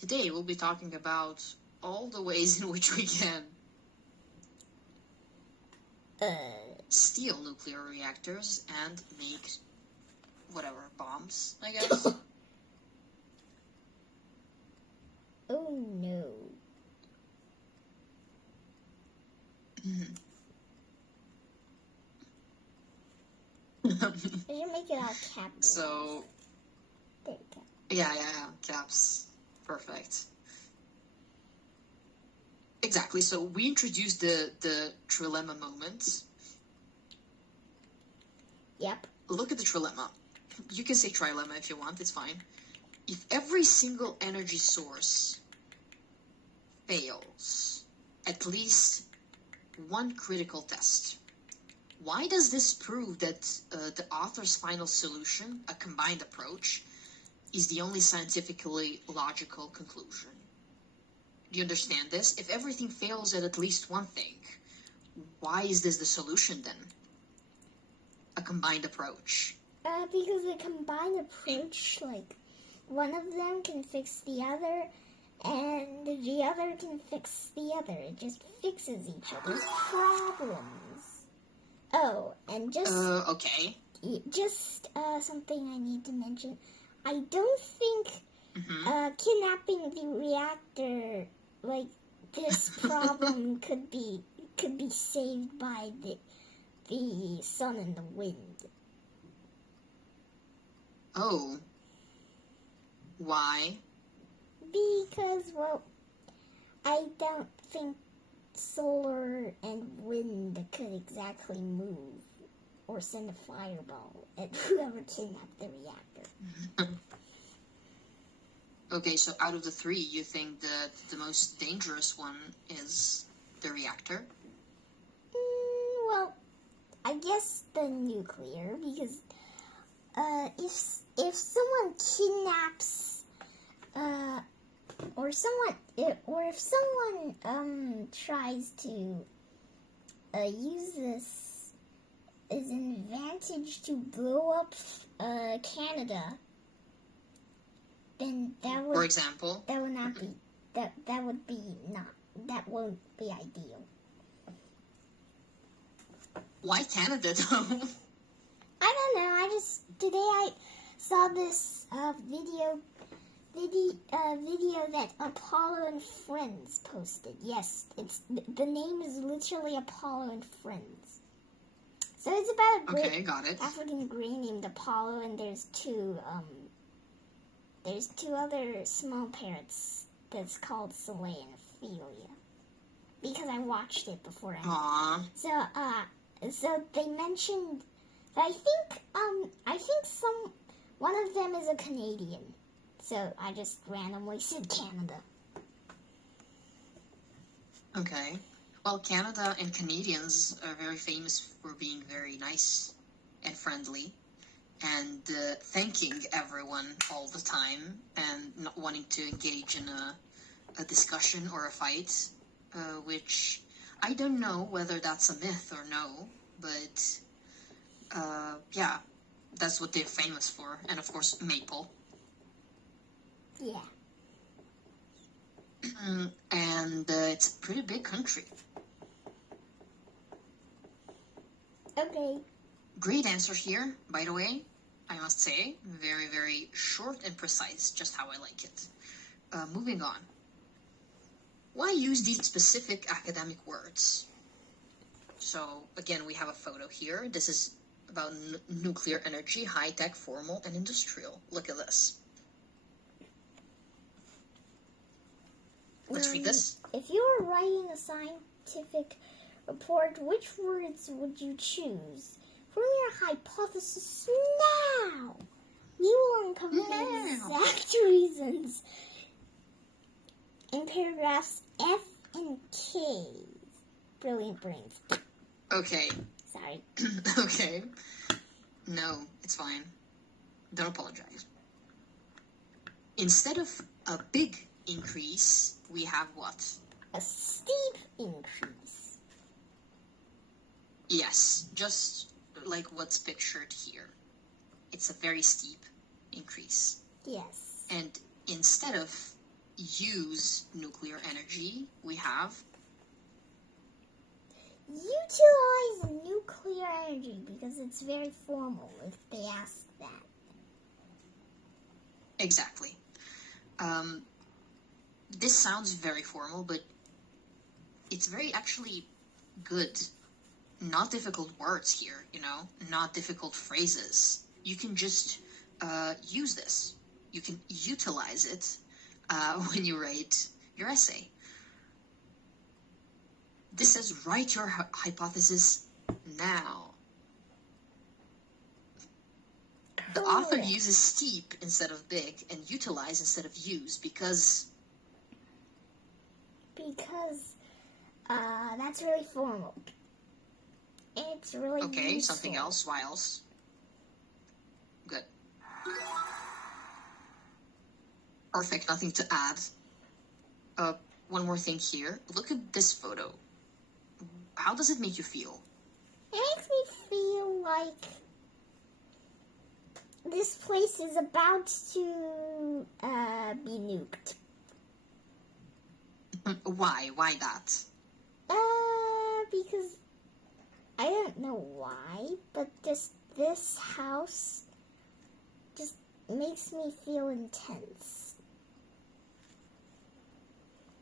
Today we'll be talking about all the ways in which we can steal nuclear reactors and make whatever bombs, I guess. Oh no. I should make it all capital. So, There you go. yeah, caps. Perfect. Exactly. So we introduced the trilemma moment. Yep. Look at the trilemma. You can say trilemma if you want, it's fine. If every single energy source fails at least one critical test, why does this prove that the author's final solution, a combined approach, is the only scientifically logical conclusion? Do you understand this? If everything fails at least one thing, why is this the solution then? A combined approach. Because a combined approach, like, one of them can fix the other, and the other can fix the other. It just fixes each other's problems. Oh, and Okay. Just something I need to mention. I don't think Mm-hmm. kidnapping the reactor, like, this problem could be saved by the sun and the wind. Oh. Why? Because, well, I don't think solar and wind could exactly move or send a fireball at whoever kidnapped the reactor. Okay, so out of the three, you think that the most dangerous one is the reactor? Well, I guess the nuclear, because if someone kidnaps or if someone tries to use this as an advantage to blow up Canada, then that would, For example? that would not be that won't be ideal. Why Canada, though? I don't know. Today I saw this video that Apollo and Friends posted. Yes, the name is literally Apollo and Friends. So it's about a Okay, got it. African gray named Apollo, and there's two other small parrots that's called Soleil and Ophelia. Because I watched it before. Aww. So they mentioned. I think one of them is a Canadian. So I just randomly said Canada. Okay. Well, Canada and Canadians are very famous for being very nice and friendly and thanking everyone all the time and not wanting to engage in a discussion or a fight, which I don't know whether that's a myth or no, but yeah, that's what they're famous for. And of course, maple. Yeah. And it's a pretty big country. Okay. Great answer here, by the way, I must say. Very, very short and precise, just how I like it. Moving on. Why use these specific academic words? So, again, we have a photo here. This is about nuclear energy, high-tech, formal, and industrial. Look at this. Let's read this. If you were writing a scientific report, which words would you choose? Form your hypothesis now. We will uncover the exact reasons in paragraphs F and K. Brilliant brains. Okay. Sorry. Okay. No, it's fine. Don't apologize. Instead of a big increase, we have what? A steep increase. Yes, just like what's pictured here. It's a very steep increase. Yes. And instead of use nuclear energy, we have utilize nuclear energy because it's very formal if they ask that. exactly. This sounds very formal, but it's very actually good. Not difficult words here, not difficult phrases. You can just use this. You can utilize it when you write your essay. This says write your hypothesis now. The author uses steep instead of big and utilize instead of use because that's really formal. It's really okay, useful. something else. Why else? Good. Perfect, nothing to add. One more thing here. Look at this photo. How does it make you feel? It makes me feel like this place is about to be nuked. Why? Why that? Because I don't know why, but just this house just makes me feel intense.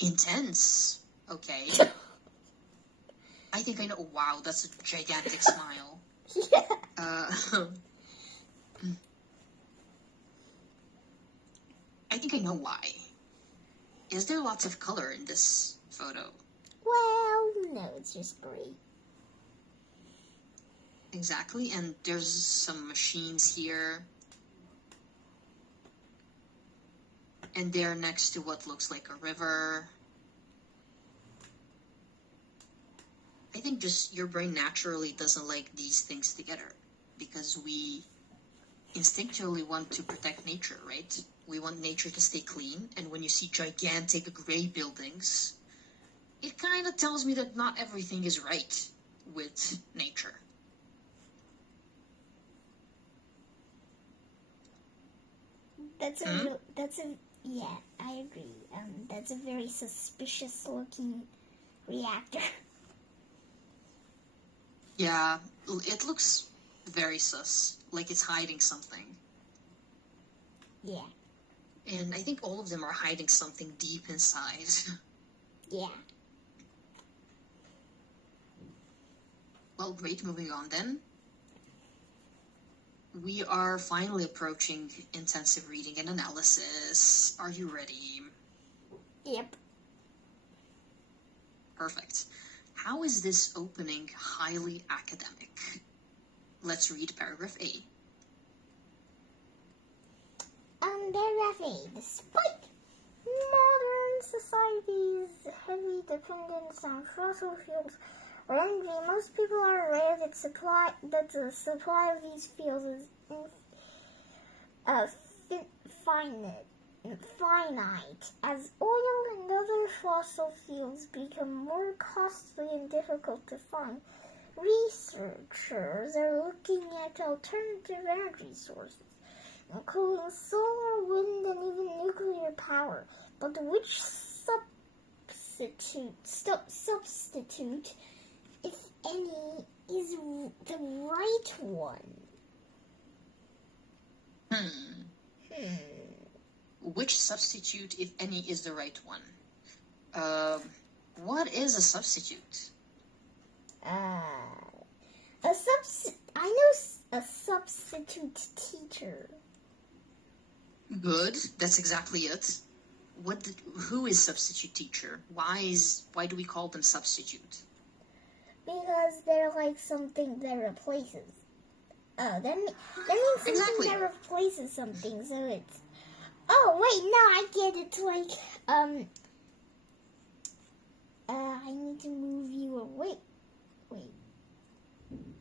Intense? Okay. I think I know. Wow, that's a gigantic smile. Yeah. I think I know why. Is there lots of color in this photo? Well, no, it's just gray. Exactly, and there's some machines here. And they're next to what looks like a river. I think just your brain naturally doesn't like these things together because we instinctually want to protect nature, right? We want nature to stay clean, and when you see gigantic gray buildings, it kind of tells me that not everything is right with nature. Yeah, I agree. That's a very suspicious looking reactor. Yeah, it looks very sus, like it's hiding something. Yeah. And I think all of them are hiding something deep inside. Yeah. Well, great, moving on then. We are finally approaching intensive reading and analysis. Are you ready? Yep. Perfect. How is this opening highly academic? Let's read paragraph A. Paragraph A. Despite modern society's heavy dependence on fossil fuels or energy, most people are aware that the supply of these fuels is finite. As oil and other fossil fuels become more costly and difficult to find, researchers are looking at alternative energy sources, including solar, wind, and even nuclear power. But which substitute, if any, is the right one? Which substitute, if any, is the right one? What is a substitute? I know a substitute teacher. Good, that's exactly it. Who is substitute teacher? Why do we call them substitute? Because they're like something that replaces. That means something exactly. that replaces something. So it's. Oh wait, no, I get it. Like I need to move you away. Wait,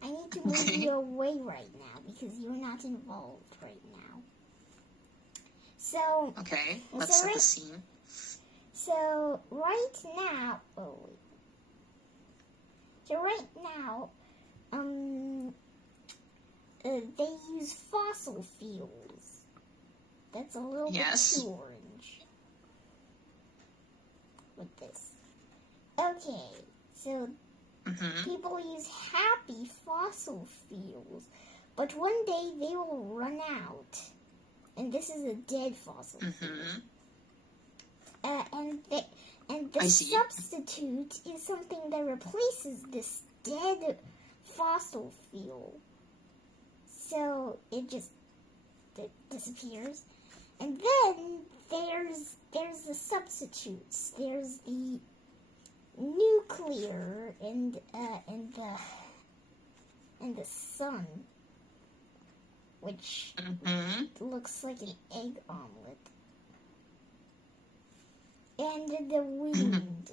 I need to move you away right now because you're not involved right now. So. Okay, let's set the scene. So right now, So right now, they use fossil fuels. That's a little bit too orange. with this. Okay, so people use happy fossil fuels, but one day they will run out. And this is a dead fossil fuel. And the substitute is something that replaces this dead fossil fuel. So it just disappears. And then there's the substitutes. There's the nuclear and the sun, which looks like an egg omelet. And the wind.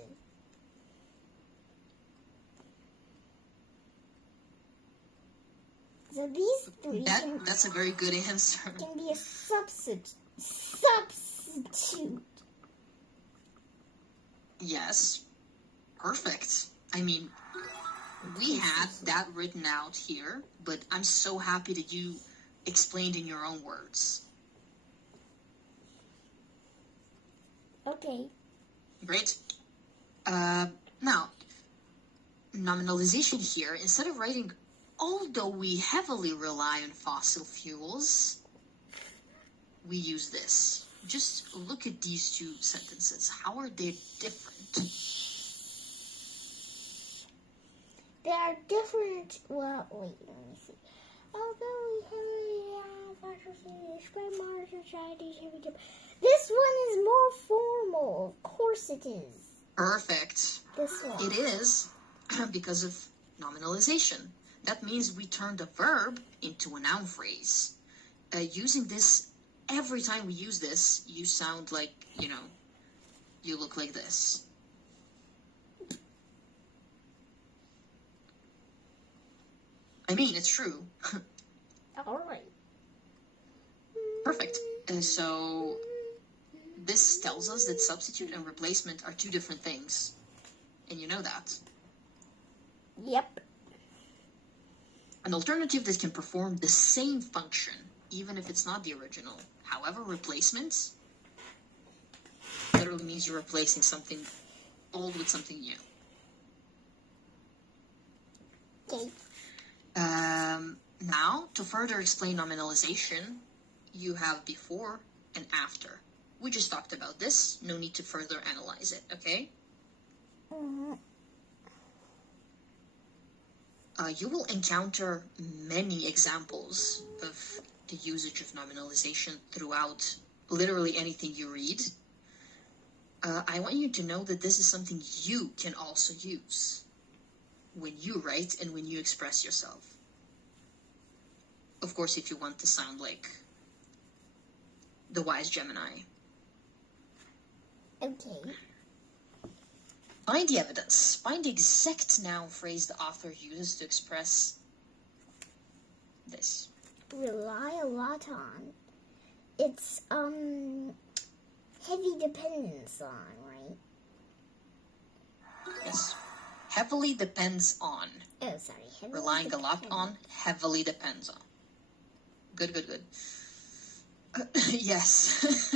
So these three that's a very good answer. Can be a substitute. Yes. Perfect. I mean, we had that written out here, but I'm so happy that you explained in your own words. Okay. Great. Now, nominalization here, instead of writing, although we heavily rely on fossil fuels, we use this. Just look at these two sentences. How are they different? They are different. Well, wait, let me see. Although we heavily fossil fuels, spread modern societies heavy different. This one is more formal. Of course it is. Perfect. This one. It is because of nominalization. That means we turn the verb into a noun phrase. Using this, every time we use this, you sound like, you look like this. I mean, it's true. All right. Perfect. So this tells us that substitute and replacement are two different things. And you know that. Yep. An alternative that can perform the same function, even if it's not the original. However, replacements literally means you're replacing something old with something new. Okay. Now, to further explain nominalization, you have before and after. We just talked about this. No need to further analyze it, okay? You will encounter many examples of the usage of nominalization throughout literally anything you read. I want you to know that this is something you can also use when you write and when you express yourself. Of course, if you want to sound like the wise Gemini. Okay. Find the evidence. Find the exact noun phrase the author uses to express this. Rely a lot on. It's heavy dependence on, right? Yes. Heavily depends on. Oh, sorry. Relying a lot on, heavily depends on. Good. Yes.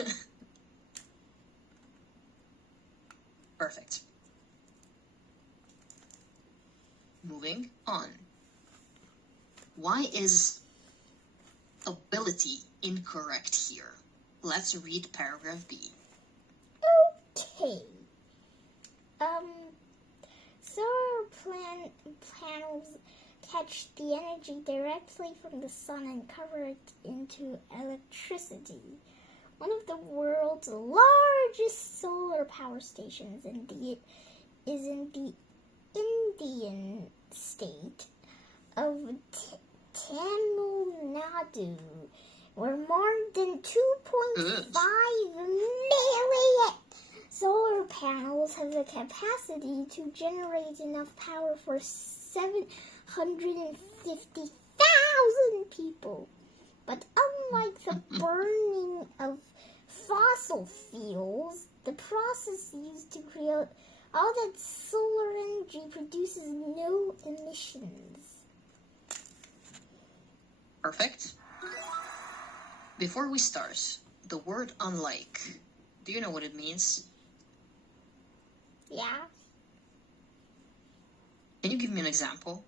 Perfect. Moving on. Why is ability incorrect here? Let's read paragraph B. Okay. Solar panels catch the energy directly from the sun and convert it into electricity. One of the world's largest solar power stations is in the Indian state of Tamil Nadu, where more than 2.5 million solar panels have the capacity to generate enough power for 750,000 people. But unlike the burning of fossil fuels, the process used to create all that solar energy produces no emissions. Perfect. Before we start, the word unlike, do you know what it means? Yeah. Can you give me an example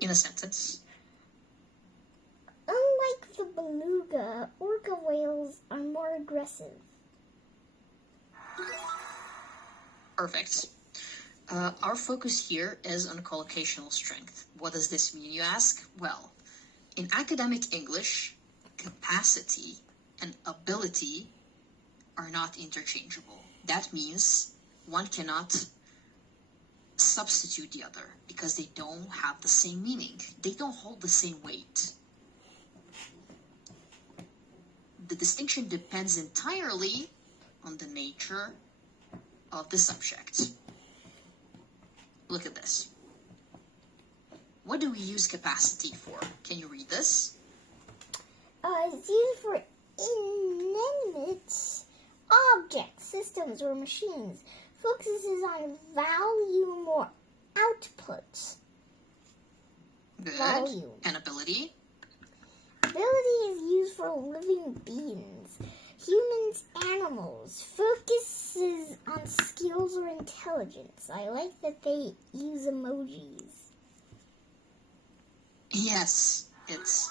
in a sentence? Unlike the beluga, orca whales are more aggressive. Perfect. Our focus here is on collocational strength. What does this mean, you ask? Well, in academic English, capacity and ability are not interchangeable. That means one cannot substitute the other because they don't have the same meaning. They don't hold the same weight. The distinction depends entirely on the nature of the subject. Look at this. What do we use capacity for? Can you read this? It's used for inanimate objects, systems, or machines. Focuses on volume or output. Good. Volume. And ability? Ability is used for living beings, humans, animals. Focuses on skills or intelligence. I like that they use emojis. Yes. It's,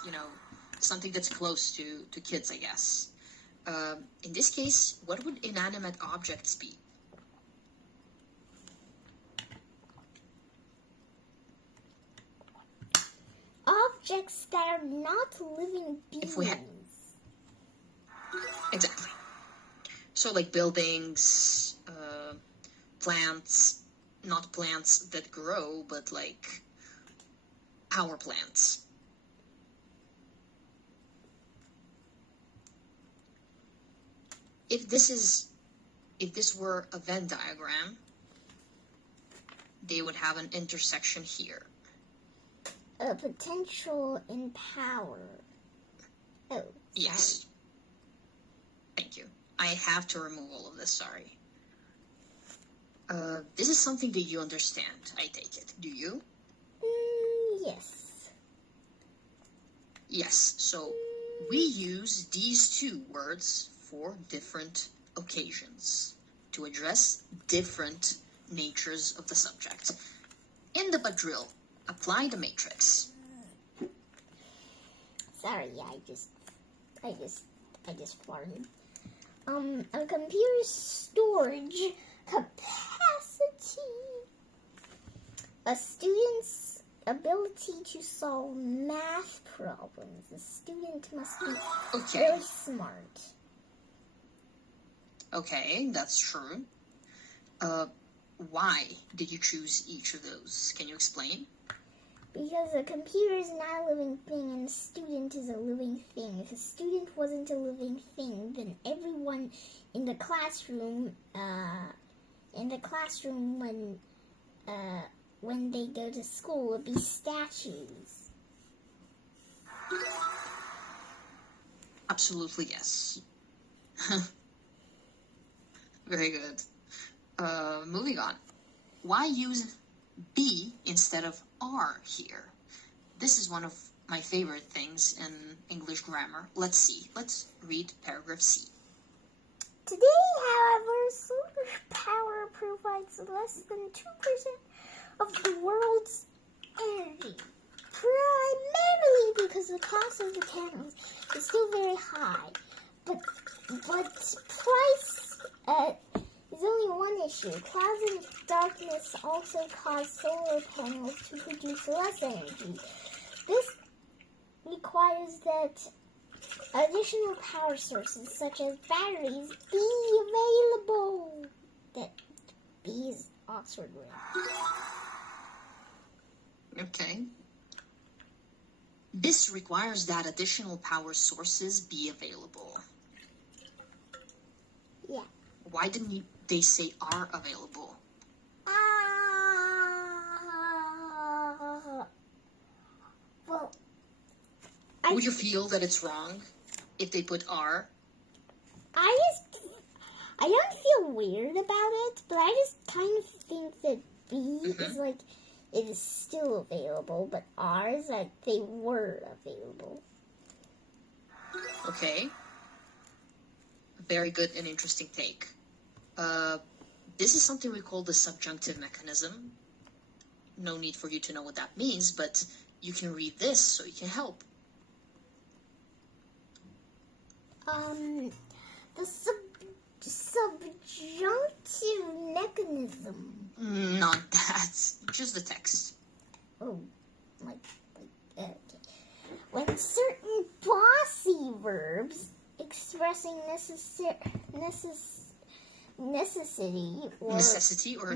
something that's close to kids, I guess. In this case, what would inanimate objects be? Objects that are not living beings. Exactly. So like buildings, plants, not plants that grow, but like power plants. If this were a Venn diagram, they would have an intersection here. A potential in power. Oh, yes. Thank you. I have to remove all of this, sorry. This is something that you understand, I take it. Do you? Yes. Yes, so we use these two words for different occasions to address different natures of the subject. In the but drill, apply the matrix. Sorry, I just farted. A computer's storage capacity. A student's ability to solve math problems. The student must be very smart. Okay, that's true. Why did you choose each of those? Can you explain? Because a computer is not a living thing and a student is a living thing. If a student wasn't a living thing, then everyone in the classroom when they go to school would be statues. Absolutely yes. Very good. Moving on. Why use be instead of are here? This is one of my favorite things in English grammar. Let's see. Let's read paragraph C. Today, however, solar power provides less than 2% of the world's energy. Primarily because the cost of the panels is still very high. But price is only one issue. Clouds and darkness also cause solar panels to produce less energy. This requires that additional power sources such as batteries be available. That B is Oxford word. Okay. This requires that additional power sources be available. Yeah. Why didn't they say are available? Well, would you feel that it's wrong if they put are? I don't feel weird about it, but I just kind of think that B is like it is still available, but R is that they were available. Okay. Very good and interesting take. This is something we call the subjunctive mechanism. No need for you to know what that means, but you can read this so you can help. The subjunctive mechanism. Not that. Just the text. Oh, okay. When certain bossy verbs expressing necessity or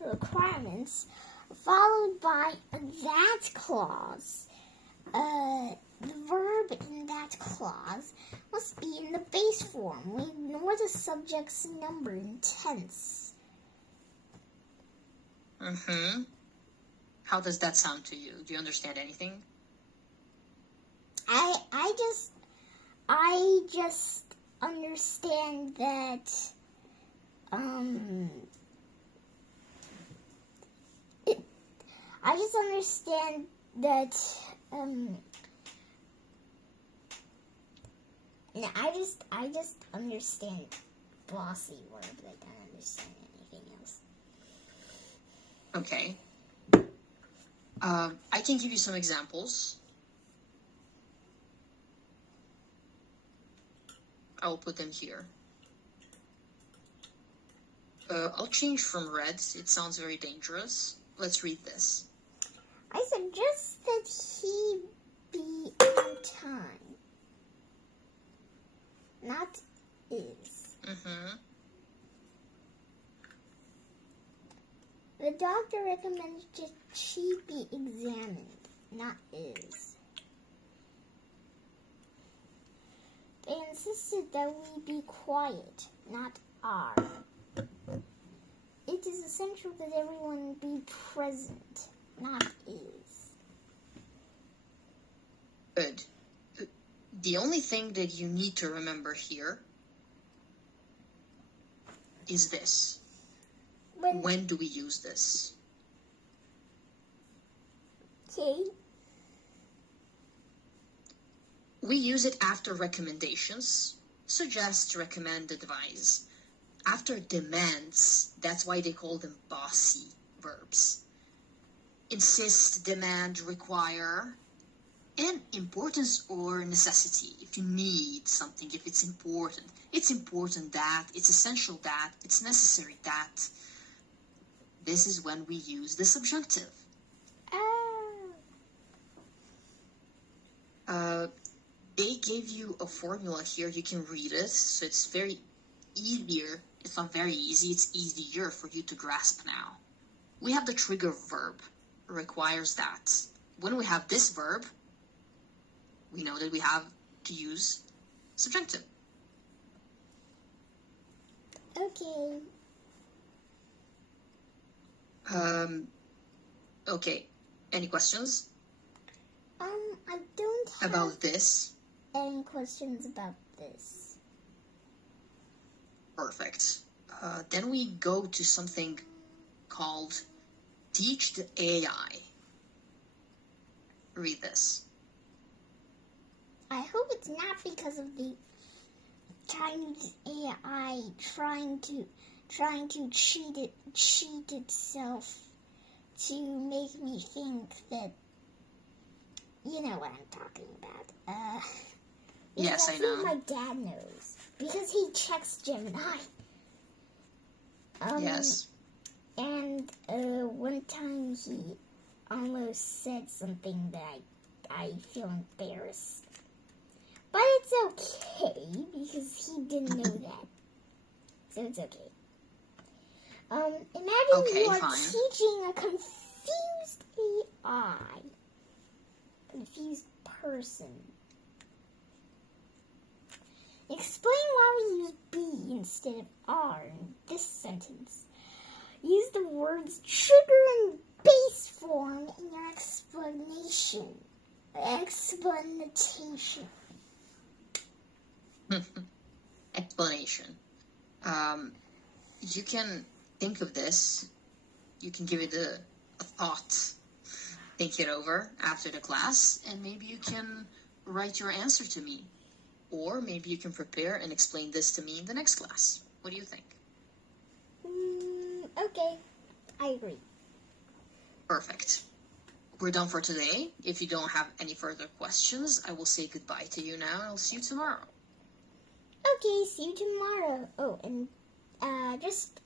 requirements followed by that clause. The verb in that clause must be in the base form. We ignore the subject's number in tense. Mm-hmm. How does that sound to you? Do you understand anything? I just understand that I just understand that no, I just understand bossy words. I don't understand anything else. Okay. I can give you some examples. I'll put them here. I'll change from red. It sounds very dangerous. Let's read this. I suggest that he be on time. Not is. Mm-hmm. The doctor recommends that she be examined, not is. They insisted that we be quiet, not are. It is essential that everyone be present, not is. Good. The only thing that you need to remember here is this. When do we use this? Okay. We use it after recommendations, suggest, recommend, advise. After demands, that's why they call them bossy verbs. Insist, demand, require, and importance or necessity. If you need something, if it's important that, it's essential that, it's necessary that. This is when we use the subjunctive. They gave you a formula here. You can read it. So it's very easier. It's not very easy. It's easier for you to grasp now. We have the trigger verb. Requires that. When we have this verb, we know that we have to use subjunctive. Okay. Okay. Any questions? I don't have about this? Any questions about this? Perfect. Then we go to something called Teach the AI. Read this. I hope it's not because of the Chinese AI trying to cheat itself to make me think that you know what I'm talking about. Yes, I know. My dad knows because he checks Gemini. Yes. And one time he almost said something that I feel embarrassed. But it's okay because he didn't know that. So it's okay. Imagine you are teaching a confused AI. Confused person. Explain why we use be instead of are in this sentence. Use the words trigger and base form in your explanation. Explanation. Explanation. You can think of this. You can give it a thought. Think it over after the class, and maybe you can write your answer to me. Or maybe you can prepare and explain this to me in the next class. What do you think? Okay. I agree. Perfect. We're done for today. If you don't have any further questions, I will say goodbye to you now, and I'll see you tomorrow. Okay, see you tomorrow. Oh, and just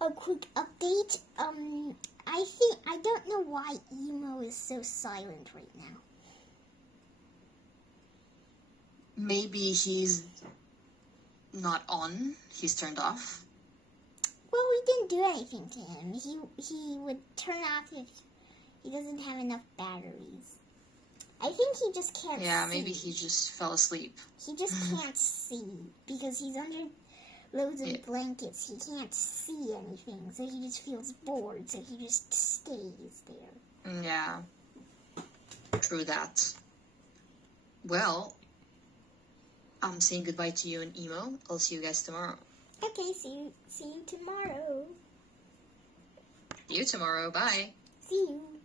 a quick update. I don't know why Emo is so silent right now. Maybe he's not on. He's turned off. Well, we didn't do anything to him. He would turn off if he doesn't have enough batteries. I think he just can't see. Yeah, maybe he just fell asleep. He just can't see because he's under loads of blankets. He can't see anything, so he just feels bored, so he just stays there. Yeah. True that. Well, I'm saying goodbye to you and Emo. I'll see you guys tomorrow. Okay, see you tomorrow. See you tomorrow. Bye. See you.